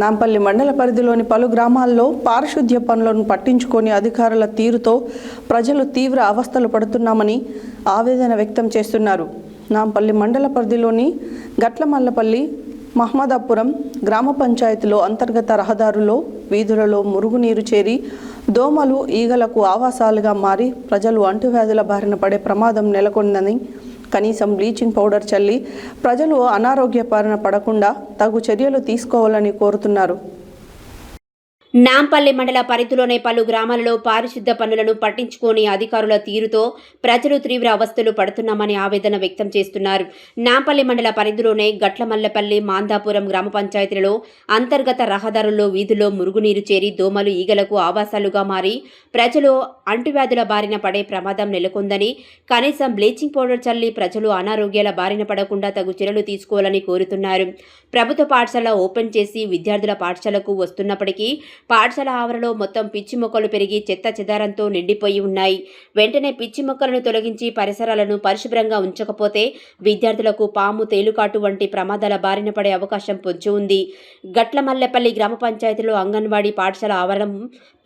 నాంపల్లి మండల పరిధిలోని పలు గ్రామాల్లో పారిశుద్ధ్య పనులను పట్టించుకొని అధికారుల తీరుతో ప్రజలు తీవ్ర అవస్థలు పడుతున్నామని ఆవేదన వ్యక్తం చేస్తున్నారు. నాంపల్లి మండల పరిధిలోని గట్లమల్లపల్లి, మహమ్మదాపురం గ్రామ పంచాయతీలో అంతర్గత రహదారుల్లో వీధులలో మురుగునీరు చేరి దోమలు, ఈగలకు ఆవాసాలుగా మారి ప్రజలు అంటువ్యాధుల బారిన పడే ప్రమాదం నెలకొందని, కనీసం బ్లీచింగ్ పౌడర్ చల్లి ప్రజలు అనారోగ్య బారిన పడకుండా తగు చర్యలు తీసుకోవాలని కోరుతున్నారు. నాంపల్లి మండల పరిధిలోని పలు గ్రామాలలో పారిశుద్ధ్య పనులను పట్టించుకోని అధికారుల తీరుతో ప్రజలు తీవ్ర అవస్థలు పడుతున్నామని ఆవేదన వ్యక్తం చేస్తున్నారు. నాంపల్లి మండల పరిధిలోనే గట్లమల్లపల్లి, మాందాపురం గ్రామ పంచాయతీలలో అంతర్గత రహదారుల్లో వీధుల్లో మురుగునీరు చేరి దోమలు, ఈగలకు ఆవాసాలుగా మారి ప్రజలు అంటువ్యాధుల బారిన పడే ప్రమాదం నెలకొందని, కనీసం బ్లీచింగ్ పౌడర్ చల్లి ప్రజలు అనారోగ్యాల బారిన పడకుండా తగు చర్యలు తీసుకోవాలని కోరుతున్నారు. ప్రభుత్వ పాఠశాల ఓపెన్ చేసి విద్యార్థుల పాఠశాలకు వస్తున్నప్పటికీ పాఠశాల ఆవరణలో మొత్తం పిచ్చి మొక్కలు పెరిగి చెత్త చెదారంతో నిండిపోయి ఉన్నాయి. వెంటనే పిచ్చి మొక్కలను తొలగించి పరిసరాలను పరిశుభ్రంగా ఉంచకపోతే విద్యార్థులకు పాము, తేలుకాటు వంటి ప్రమాదాల బారిన పడే అవకాశం పొంచి ఉంది. గట్లమల్లపల్లి గ్రామ పంచాయతీలో అంగన్వాడీ పాఠశాల ఆవరణం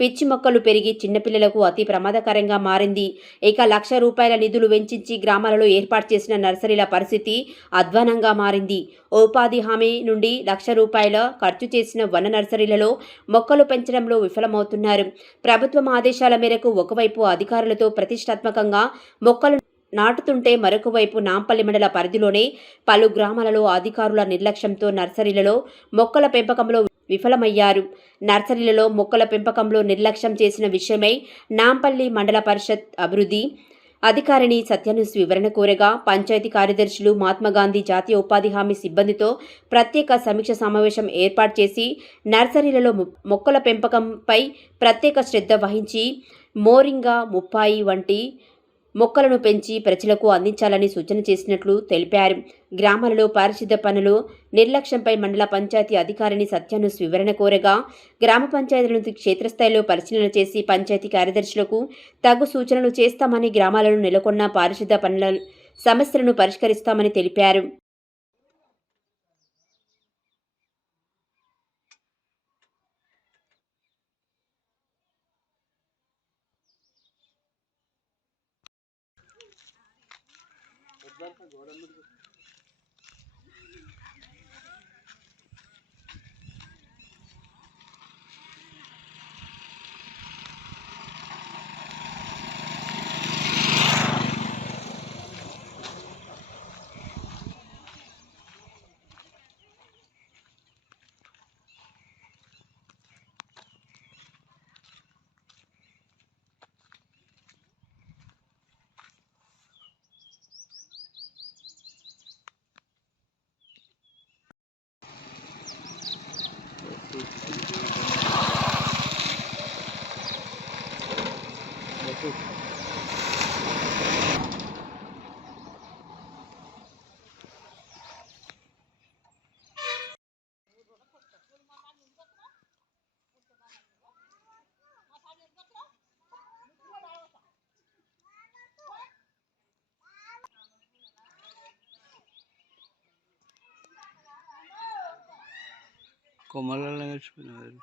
పిచ్చి మొక్కలు పెరిగి చిన్నపిల్లలకు అతి ప్రమాదకరంగా మారింది. ఇక ₹1,00,000 నిధులు వెచ్చించి గ్రామాలలో ఏర్పాటు చేసిన నర్సరీల పరిస్థితి అధ్వానంగా మారింది. ఉపాధి హామీ నుండి ₹1,00,000 ఖర్చు చేసిన వన నర్సరీలలో మొక్కలు పెంచడంలో విఫలమవుతున్నారు. ప్రభుత్వం ఆదేశాల మేరకు ఒకవైపు అధికారులతో ప్రతిష్టాత్మకంగా మొక్కలు నాటుతుంటే మరొక వైపు నాంపల్లి మండల పరిధిలోనే పలు గ్రామాలలో అధికారుల నిర్లక్ష్యంతో నర్సరీలలో మొక్కల పెంపకంలో విఫలమయ్యారు. నర్సరీలలో మొక్కల పెంపకంలో నిర్లక్ష్యం చేసిన విషయమై నాంపల్లి మండల పరిషత్ అభివృద్ధి అధికారిని సత్యాన్యూస్ వివరణ కోరగా పంచాయతీ కార్యదర్శులు, మహాత్మాగాంధీ జాతీయ ఉపాధి హామీ సిబ్బందితో ప్రత్యేక సమీక్ష సమావేశం ఏర్పాటు చేసి నర్సరీలలో మొక్కల పెంపకంపై ప్రత్యేక శ్రద్ధ వహించి మోరింగా, ముప్పాయి వంటి మొక్కలను పెంచి ప్రజలకు అందించాలని సూచన చేసినట్లు తెలిపారు. గ్రామాలలో పారిశుద్ధ్య పనులు నిర్లక్ష్యంపై మండల పంచాయతీ అధికారిని సత్యాన్యూస్ వివరణ కోరగా గ్రామ పంచాయతీలను క్షేత్రస్థాయిలో పరిశీలన చేసి పంచాయతీ కార్యదర్శులకు తగు సూచనలు చేస్తామని, గ్రామాలలో నెలకొన్న పారిశుద్ధ్య పనుల సమస్యలను పరిష్కరిస్తామని తెలిపారు. కొమ్మలలో నేర్చుకున్నారు.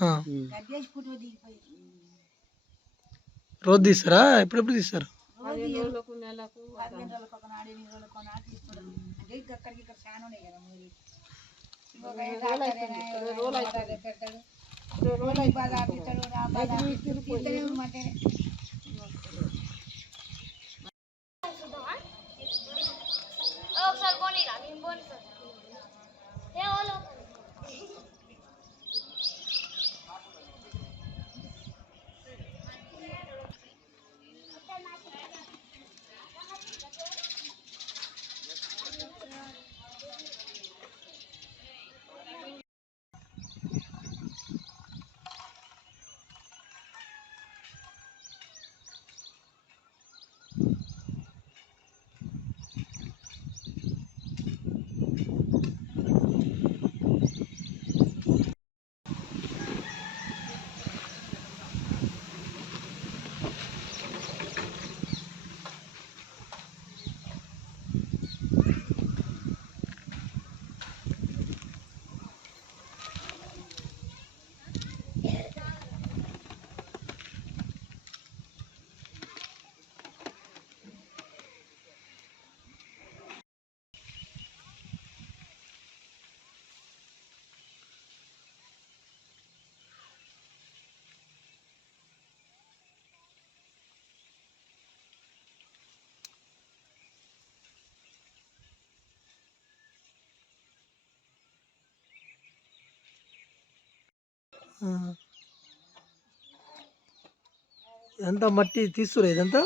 ఆ. రోజు తీస్తారా ఎప్పుడెప్పుడు తీస్తారు? ఎంత మట్టి తీస్తురా ఇదంతా?